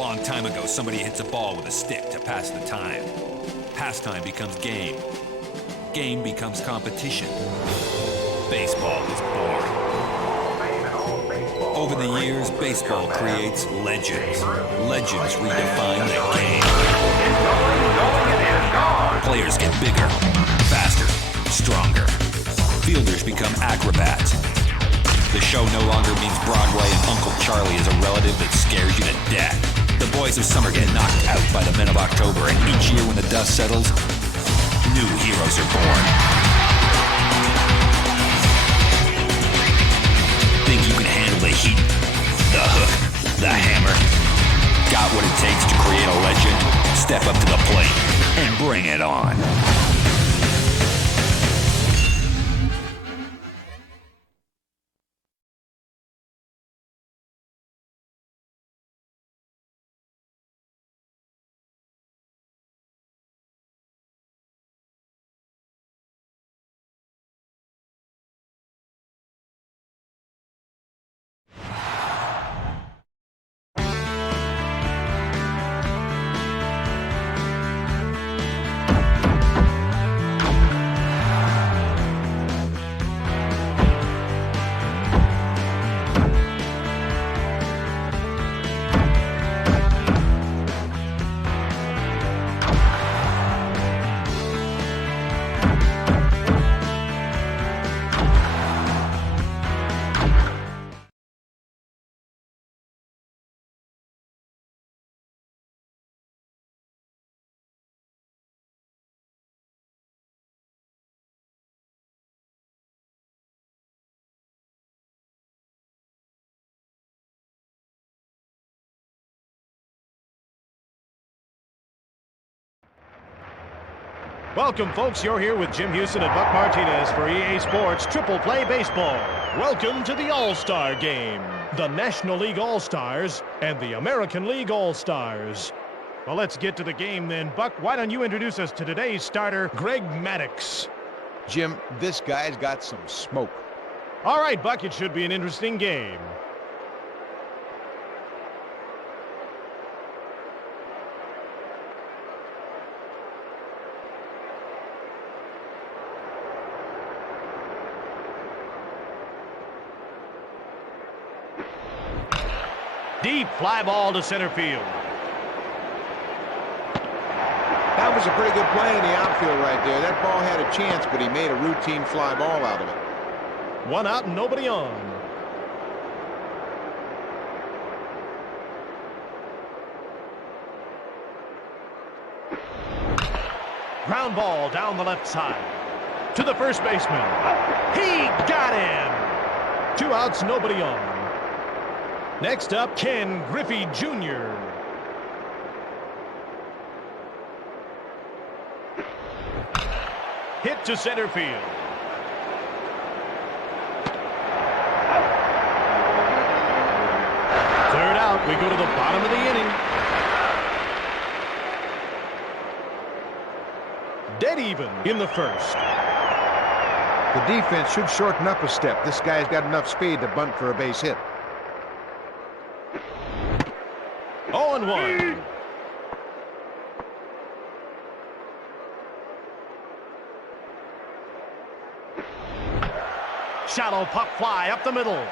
long time ago, somebody hits a ball with a stick to pass the time. Pastime becomes game. Game becomes competition. Baseball is born. Over the years, baseball creates legends. Legends redefine the game. Players get bigger, faster, stronger. Fielders become acrobats. The show no longer means Broadway and Uncle Charlie is a relative that scares you to death. The boys of summer get knocked out by the men of October, and each year when the dust settles, new heroes are born. Think you can handle the heat, the hook, the hammer? Got what it takes to create a legend? Step up to the plate and bring it on. Welcome, folks. You're here with Jim Houston and Buck Martinez for EA Sports Triple Play Baseball. Welcome to the All-Star Game, the National League All-Stars and the American League All-Stars. Well, let's get to the game then. Buck, why don't you introduce us to today's starter, Greg Maddux? Jim, this guy's got some smoke. All right, Buck, it should be an interesting game. Deep fly ball to center field. That was a pretty good play in the outfield right there. That ball had a chance, but he made a routine fly ball out of it. One out and nobody on. Ground ball down the left side. To the first baseman. He got him! 2 outs, nobody on. Next up, Ken Griffey Jr. Hit to center field. Third out, we go to the bottom of the inning. Dead even in the first. The defense should shorten up a step. This guy's got enough speed to bunt for a base hit. 0-1. Shallow pop fly up the middle.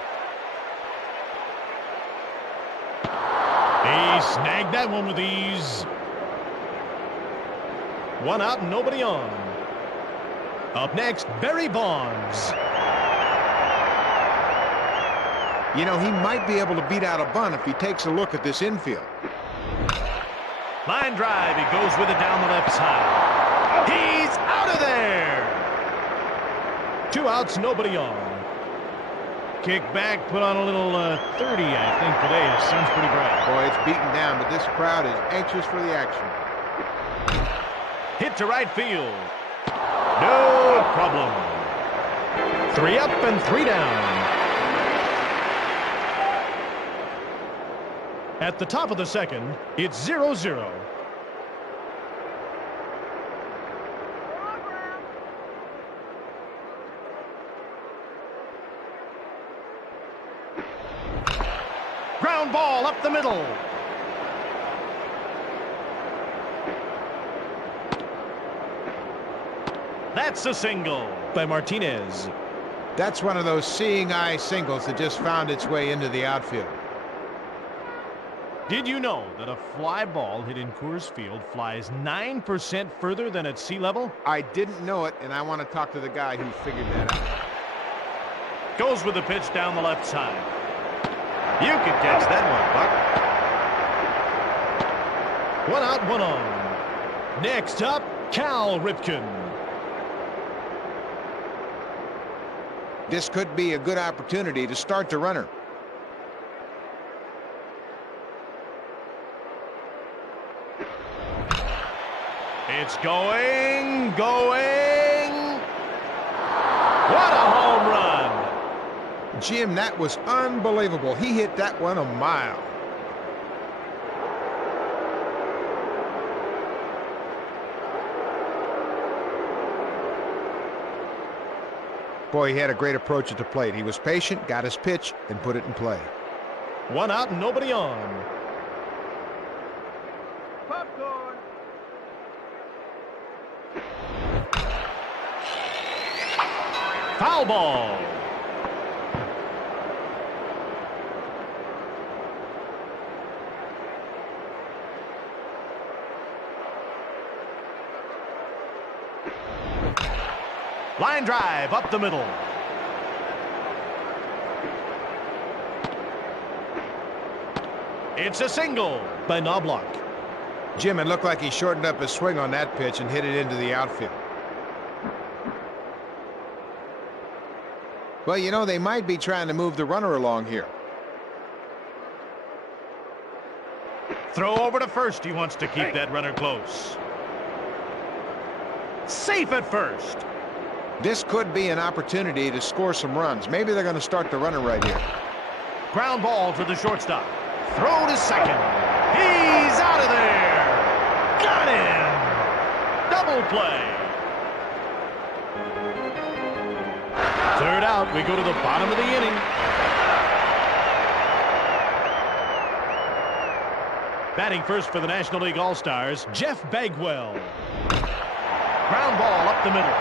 He snagged that one with ease. 1 out and nobody on. Up next, Barry Bonds. You know, he might be able to beat out a bunt if he takes a look at this infield. Line drive. He goes with it down the left side. He's out of there. 2 outs, nobody on. Kick back, put on a little 30, I think, today. The sun's pretty bright. Boy, it's beaten down, but this crowd is anxious for the action. Hit to right field. No problem. 3 up and 3 down. At the top of the second, it's 0-0. Ground ball up the middle. That's a single by Martinez. That's one of those seeing eye singles that just found its way into the outfield. Did you know that a fly ball hit in Coors Field flies 9% further than at sea level? I didn't know it, and I want to talk to the guy who figured that out. Goes with the pitch down the left side. You can catch that one, Buck. One out, one on. Next up, Cal Ripken. This could be a good opportunity to start the runner. It's going. What a home run. Jim, that was unbelievable. He hit that one a mile. Boy, he had a great approach at the plate. He was patient, got his pitch, and put it in play. One out and nobody on. Popcorn. Foul ball. Line drive up the middle. It's a single by Knobloch. Jim, it looked like he shortened up his swing on that pitch and hit it into the outfield. Well, you know, they might be trying to move the runner along here. Throw over to first. He wants to keep that runner close. Safe at first. This could be an opportunity to score some runs. Maybe they're going to start the runner right here. Ground ball to the shortstop. Throw to second. He's out of there. Got him. Double play. Third out. We go to the bottom of the inning. Batting first for the National League All-Stars, Jeff Bagwell. Ground ball up the middle.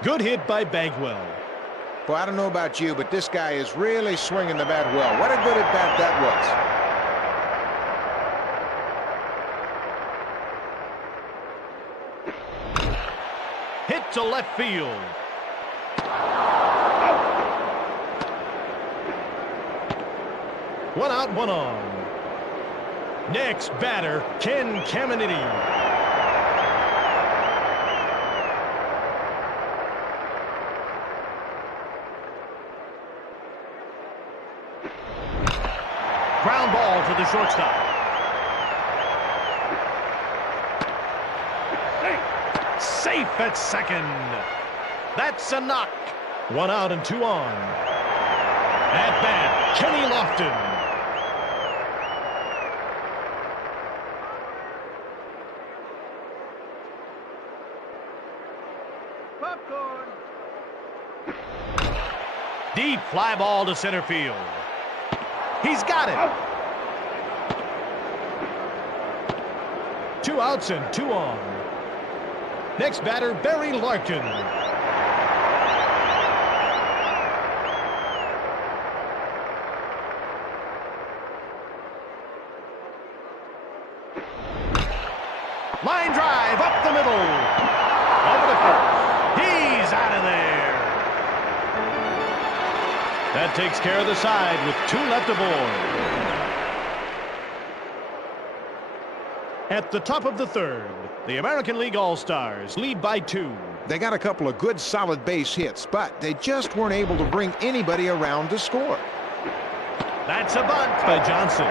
Good hit by Bagwell. Boy, I don't know about you, but this guy is really swinging the bat well. What a good at-bat that was. Hit to left field. One out, one on. Next batter, Ken Caminiti. Ground ball to the shortstop. Safe at second. That's a knock. One out and two on. At bat, Kenny Lofton. Popcorn. Deep fly ball to center field. He's got it. 2 outs and 2 on. Next batter, Barry Larkin. Line drive up the middle. Over to first. He's out of there. That takes care of the side with 2 left aboard. At the top of the third, the American League All-Stars lead by 2. They got a couple of good solid base hits, but they just weren't able to bring anybody around to score. That's a bunt by Johnson.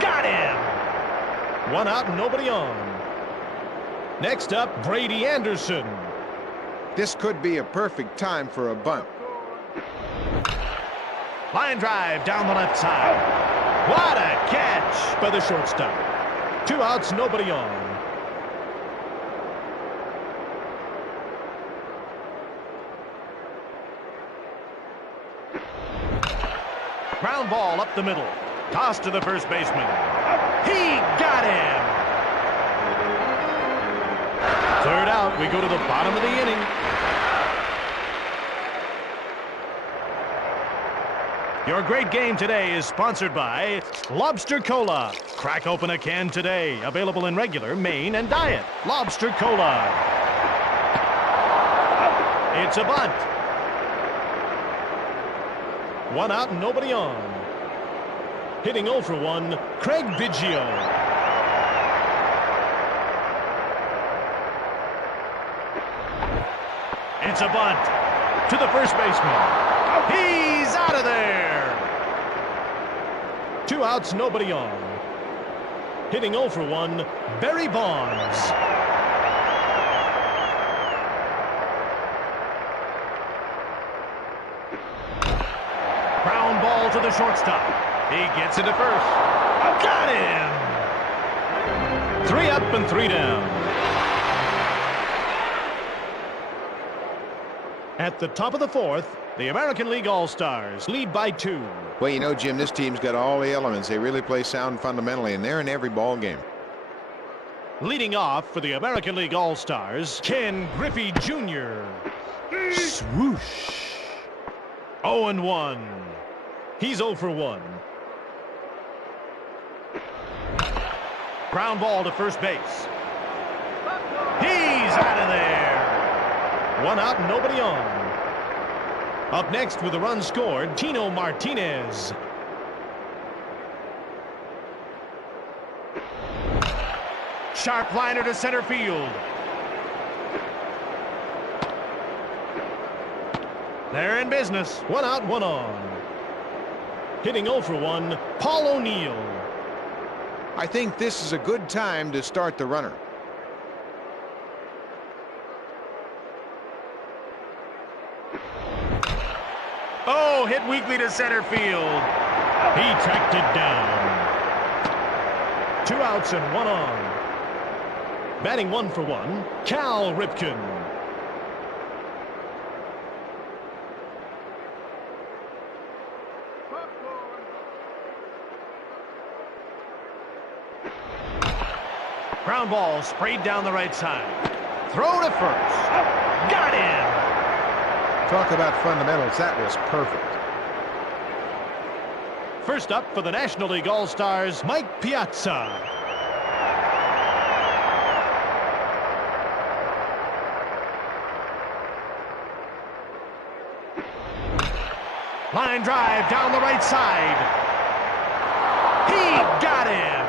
Got him. 1 out and nobody on. Next up, Brady Anderson. This could be a perfect time for a bunt. Line drive down the left side. What a catch by the shortstop. 2 outs, nobody on. Ground ball up the middle. Toss to the first baseman. He got him. Third out, we go to the bottom of the inning. Your great game today is sponsored by Lobster Cola. Crack open a can today. Available in regular, main, and diet. Lobster Cola. It's a bunt. One out and nobody on. Hitting 0 for 1, Craig Biggio. It's a bunt to the first baseman. He's out of there. 2 outs, nobody on. Hitting 0 for 1, Barry Bonds. Ground ball to the shortstop. He gets it to first. Got him. 3 up and 3 down. At the top of the 4th, the American League All-Stars lead by 2. Well, you know, Jim, this team's got all the elements. They really play sound fundamentally, and they're in every ball game. Leading off for the American League All-Stars, Ken Griffey Jr. Swoosh. 0-1. He's 0 for 1. Ground ball to first base. He's out of there. 1 out and nobody on. Up next with a run scored, Tino Martinez. Sharp liner to center field. They're in business. 1 out, 1 on. Hitting 0 for 1, Paul O'Neill. I think this is a good time to start the runner. Oh, hit weakly to center field. He tracked it down. 2 outs and 1 on. Batting 1 for 1, Cal Ripken. Ground ball sprayed down the right side. Throw to first. Got him. Talk about fundamentals. That was perfect. First up for the National League All-Stars, Mike Piazza. Line drive down the right side. He got him.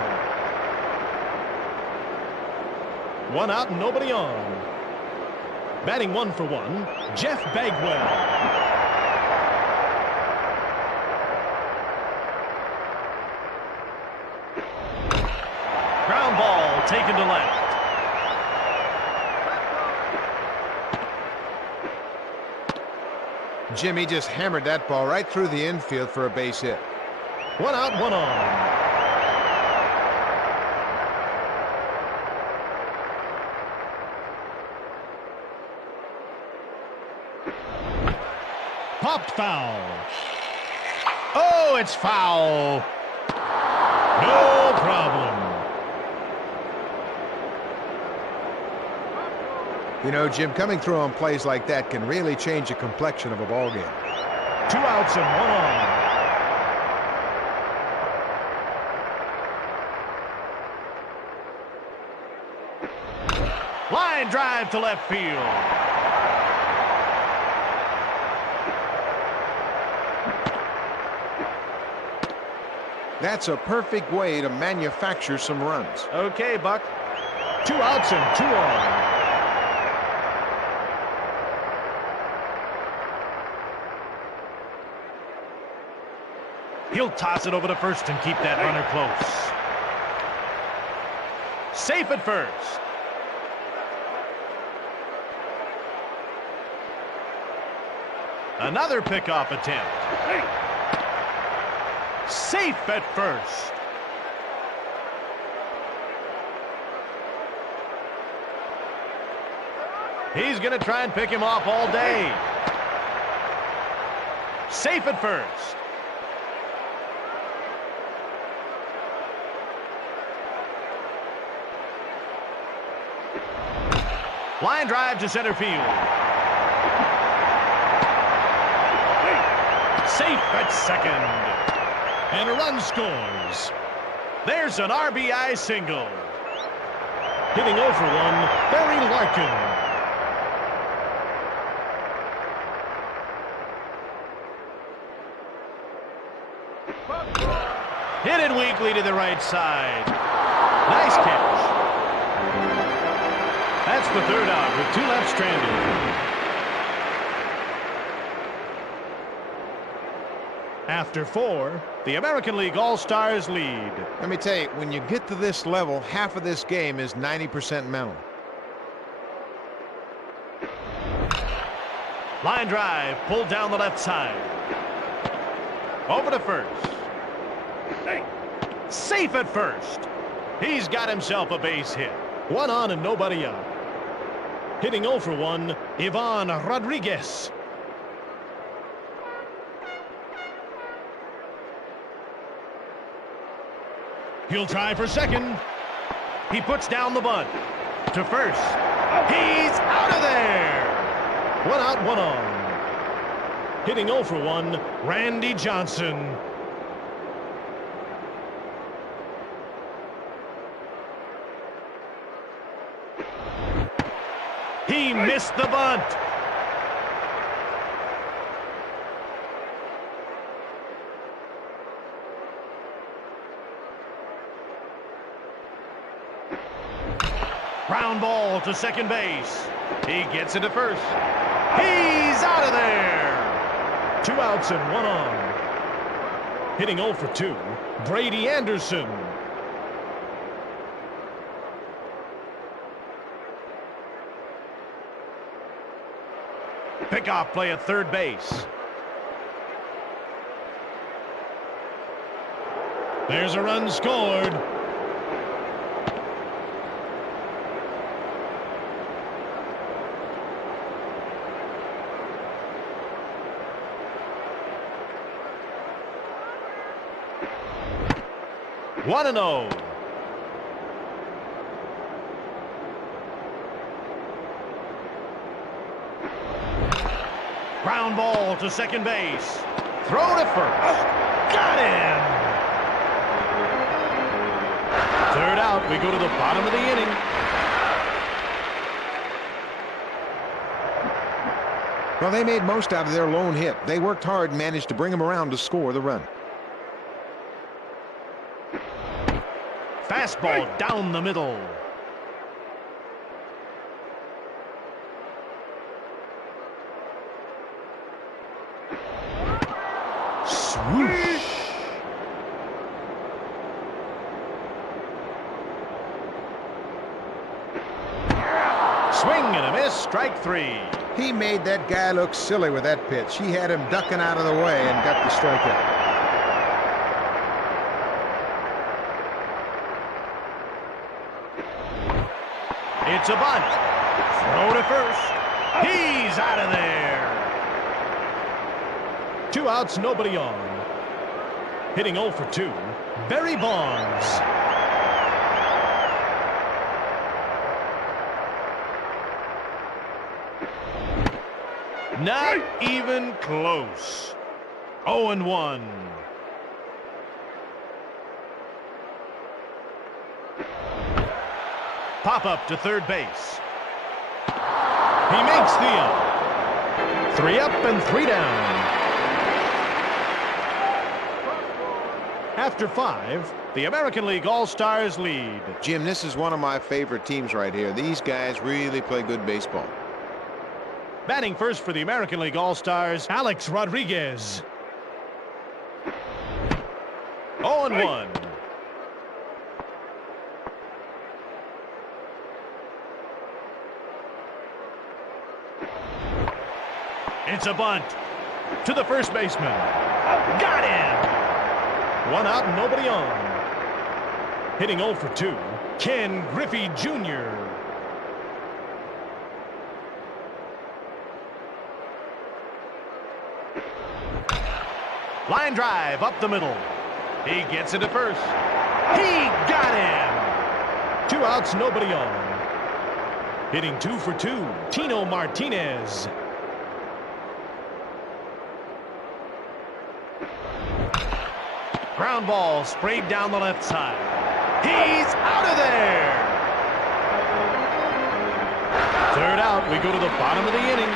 1 out and nobody on. Batting 1 for 1, Jeff Bagwell. Ground ball taken to left. Jimmy just hammered that ball right through the infield for a base hit. 1 out, 1 on. Popped foul. Oh, it's foul. No problem. You know, Jim, coming through on plays like that can really change the complexion of a ball game. 2 outs and 1 on. Line drive to left field. That's a perfect way to manufacture some runs. Okay, Buck. 2 outs and 2 on. He'll toss it over to first and keep that runner close. Safe at first. Another pickoff attempt. Safe at first. He's going to try and pick him off all day. Safe at first. Line drive to center field. Safe at second. And a run scores. There's an RBI single. Hitting 0 for 1, Barry Larkin. Hit it weakly to the right side. Nice catch. That's the third out with 2 left stranded. After 4, the American League All-Stars lead. Let me tell you, when you get to this level, half of this game is 90% mental. Line drive pulled down the left side. Over to first. Safe at first. He's got himself a base hit. 1 on and nobody out. Hitting 0 for 1, Ivan Rodriguez. He'll try for second. He puts down the bunt. To first. He's out of there. 1 out, 1 on. Hitting 0 for 1, Randy Johnson. He missed the bunt. Ground ball to second base. He gets it to first. He's out of there. 2 outs and 1 on. Hitting 0 for 2, Brady Anderson. Pickoff play at third base. There's a run scored. One and 0. Ground ball to second base. Throw to first. Got him. Third out. We go to the bottom of the inning. Well, they made most out of their lone hit. They worked hard and managed to bring him around to score the run. Fastball down the middle. Swoosh. Swing and a miss, strike 3. He made that guy look silly with that pitch. He had him ducking out of the way and got the strikeout. It's a bunt. Throw to first. He's out of there. 2 outs, nobody on. Hitting 0 for 2, Barry Bonds. Not even close. 0 and 1. Pop up to third base. He makes the out. 3 up and 3 down. After 5, the American League All-Stars lead. Jim, this is one of my favorite teams right here. These guys really play good baseball. Batting first for the American League All-Stars, Alex Rodriguez. 0 and 1. It's a bunt to the first baseman. Got him. 1 out, nobody on. Hitting 0 for 2, Ken Griffey Jr. Line drive up the middle. He gets it to first. He got him. 2 outs, nobody on. Hitting 2 for 2, Tino Martinez. Ground ball sprayed down the left side. He's out of there. Third out, we go to the bottom of the inning.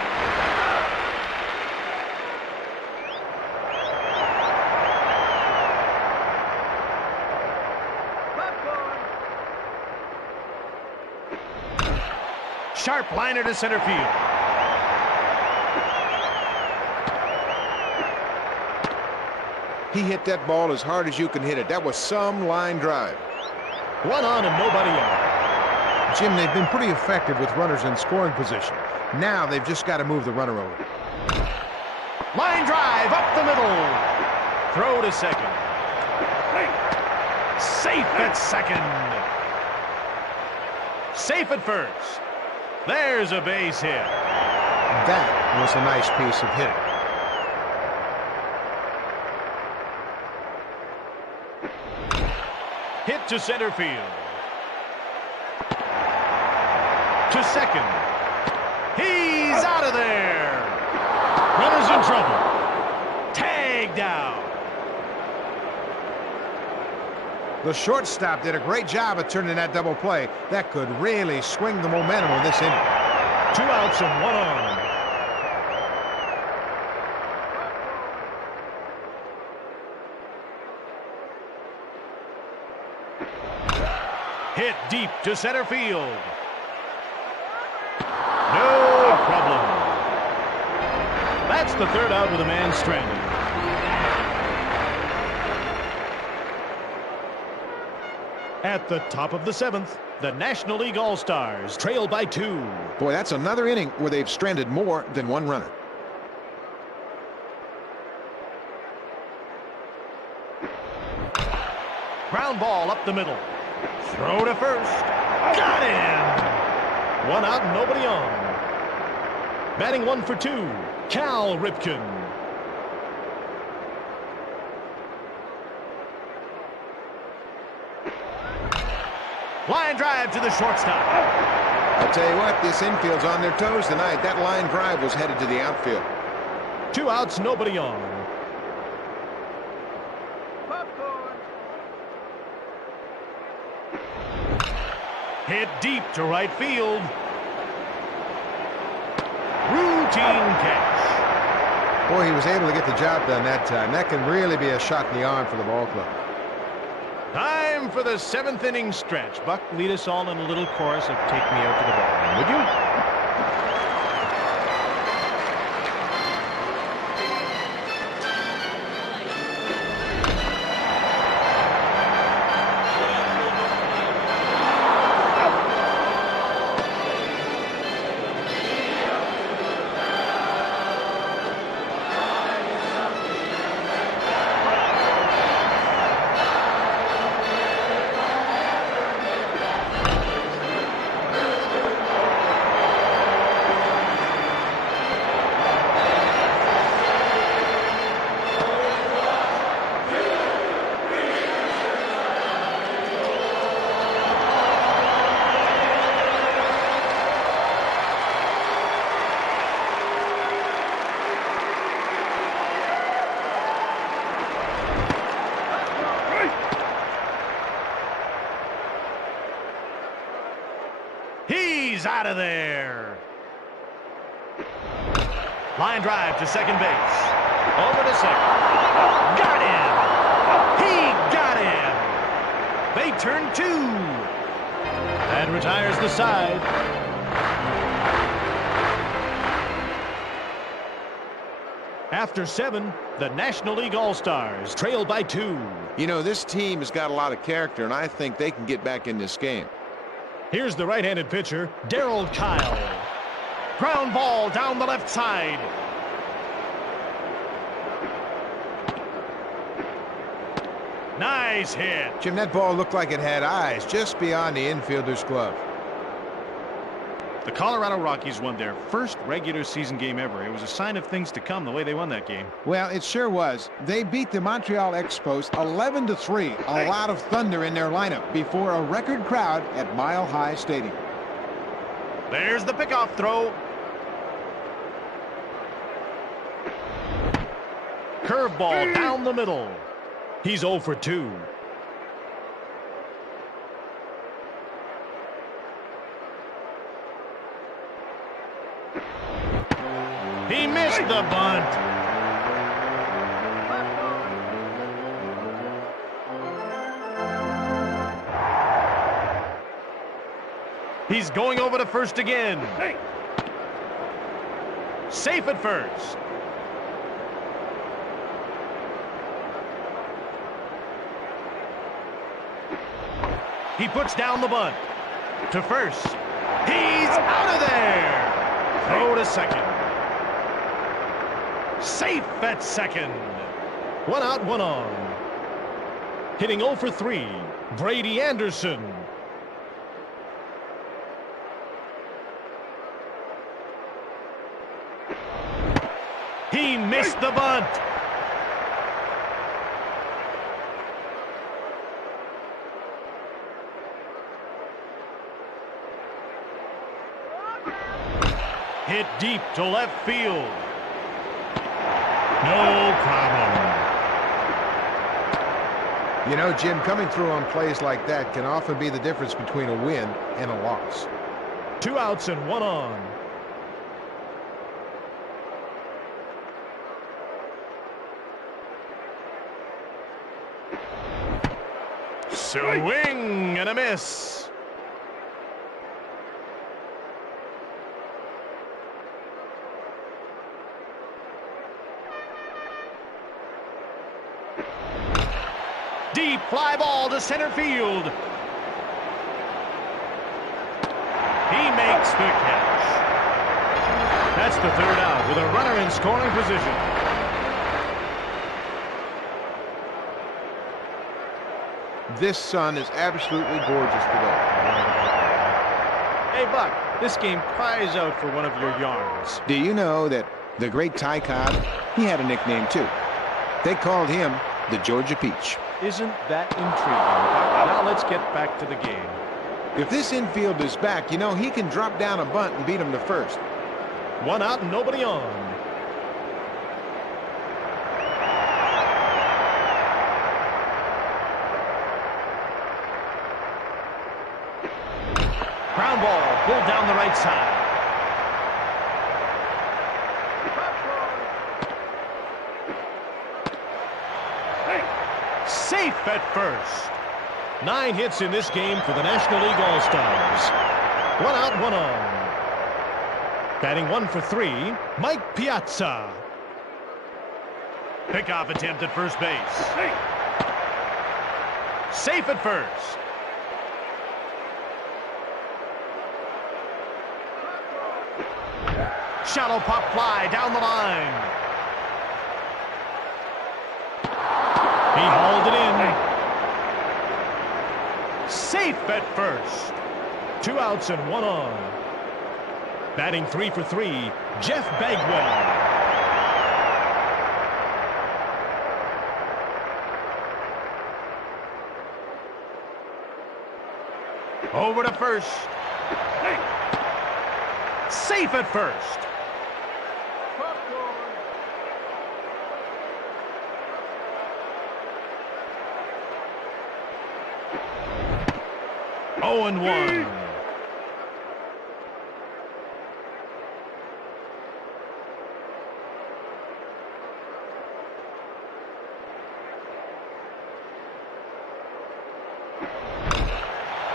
Sharp liner to center field. He hit that ball as hard as you can hit it. That was some line drive. 1 on and nobody out. Jim, they've been pretty effective with runners in scoring position. Now they've just got to move the runner over. Line drive up the middle. Throw to second. Safe at second. Safe at first. There's a base hit. That was a nice piece of hitting. Hit to center field. To second. He's out of there. Runner's in trouble. Tag down. The shortstop did a great job of turning that double play. That could really swing the momentum of this inning. 2 outs and 1 on. Hit deep to center field. No problem. That's the third out with a man stranded. At the top of the 7th, the National League All-Stars trail by 2. Boy, that's another inning where they've stranded more than one runner. Ground ball up the middle. Throw to first. Got him! 1 out and nobody on. Batting 1 for 2, Cal Ripken. Line drive to the shortstop. I'll tell you what, this infield's on their toes tonight. That line drive was headed to the outfield. 2 outs, nobody on. Hit deep to right field. Routine catch. Boy, he was able to get the job done that time. That can really be a shot in the arm for the ball club. Time for the 7th inning stretch. Buck, lead us all in a little chorus of Take Me Out to the Ballgame, would you? He's out of there. Line drive to second base. Over to second. Got him. He got him. They turn 2. And retires the side. After 7, the National League All-Stars trail by 2. You know, this team has got a lot of character, and I think they can get back in this game. Here's the right-handed pitcher, Darryl Kyle. Ground ball down the left side. Nice hit. Jim, that ball looked like it had eyes just beyond the infielder's glove. The Colorado Rockies won their first regular season game ever. It was a sign of things to come the way they won that game. Well, it sure was. They beat the Montreal Expos 11-3. A lot of thunder in their lineup before a record crowd at Mile High Stadium. There's the pickoff throw. Curveball down the middle. He's 0 for 2. He missed the bunt. He's going over to first again. Safe at first. He puts down the bunt. To first. He's out of there. Throw to second. Safe at second. 1 out, 1 on. Hitting 0 for 3, Brady Anderson. He missed the bunt. Hit deep to left field. No problem. You know, Jim, coming through on plays like that can often be the difference between a win and a loss. 2 outs and 1 on. Swing and a miss. Deep fly ball to center field. He makes the catch. That's the 3rd out with a runner in scoring position. This sun is absolutely gorgeous today. Hey, Buck, this game cries out for one of your yarns. Do you know that the great Ty Cobb, he had a nickname too. They called him the Georgia Peach. Isn't that intriguing? Now let's get back to the game. If this infield is back, you know, he can drop down a bunt and beat him to first. 1 out and nobody on. Ground ball pulled down the right side. Safe at first. 9 hits in this game for the National League All-Stars. 1 out, 1 on. Batting 1 for 3, Mike Piazza. Pickoff attempt at first base. Safe at first. Shallow pop fly down the line. He hauled it in. Safe at first. 2 outs and 1 on. Batting 3 for 3, Jeff Bagwell. Over to first. Safe at first. Oh, and 1.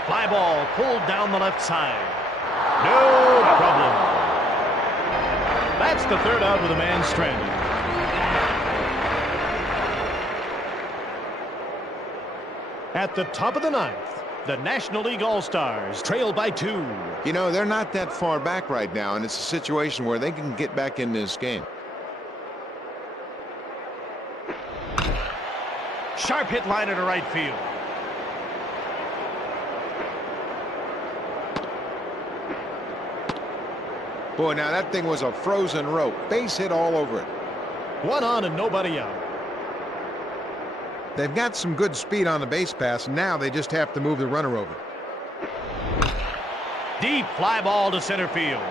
Fly ball pulled down the left side. No problem. That's the 3rd out with a man stranded. At the top of the 9th, the National League All-Stars trail by 2. You know, they're not that far back right now, and it's a situation where they can get back in this game. Sharp hit liner to right field. Boy, now that thing was a frozen rope. Base hit all over it. 1 on and nobody out. They've got some good speed on the base pass. Now they just have to move the runner over. Deep fly ball to center field.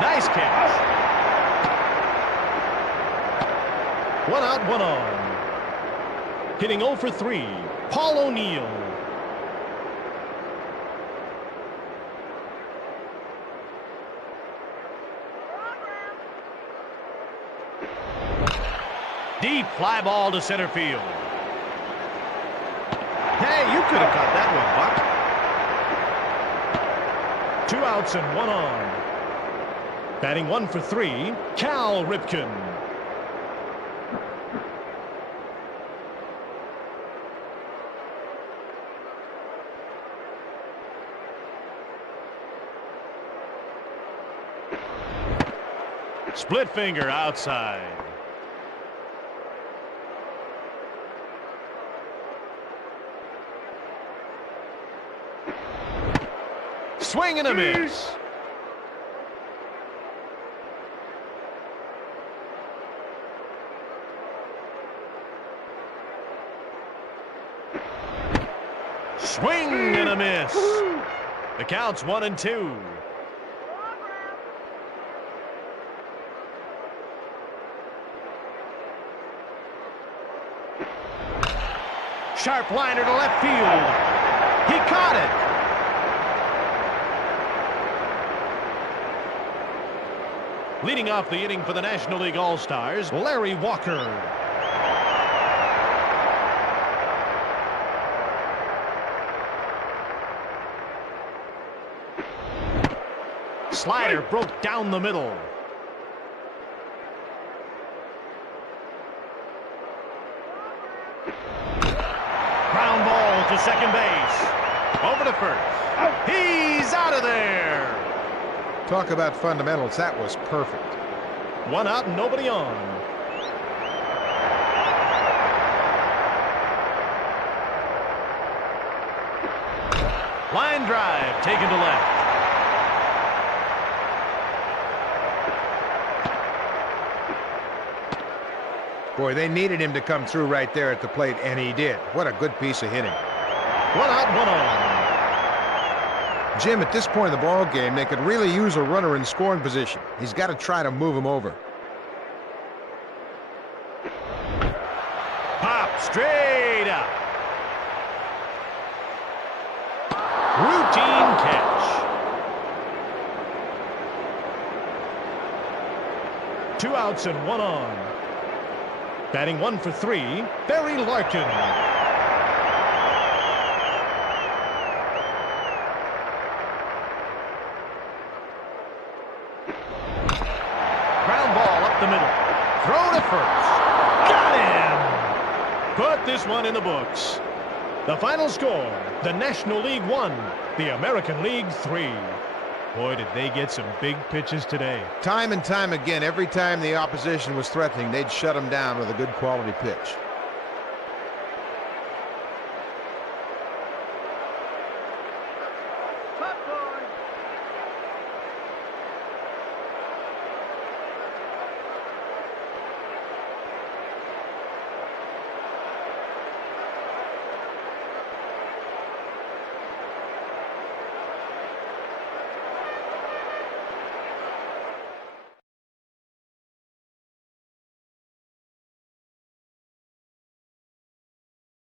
Nice catch. One out, one on. Hitting 0 for 3, Paul O'Neill. Deep fly ball to center field. Hey, you could have caught that one, Buck. 2 outs and 1 on. Batting 1 for 3, Cal Ripken. Split finger outside. Swing and a miss. Swing and a miss. The count's 1-2. Sharp liner to left field. He caught it. Leading off the inning for the National League All-Stars, Larry Walker. Slider broke down the middle. Ground ball to second base. Over to first. He's out of there. Talk about fundamentals. That was perfect. 1 out and nobody on. Line drive taken to left. Boy, they needed him to come through right there at the plate, and he did. What a good piece of hitting. 1 out, 1 on. Jim, at this point in the ball game, they could really use a runner in scoring position. He's got to try to move him over. Pop straight up. Routine catch. 2 outs and 1 on. Batting 1 for 3, Barry Larkin. Ground ball up the middle. Throw to first. Got him! Put this one in the books. The final score, the National League 1, the American League 3. Boy, did they get some big pitches today. Time and time again, every time the opposition was threatening, they'd shut them down with a good quality pitch.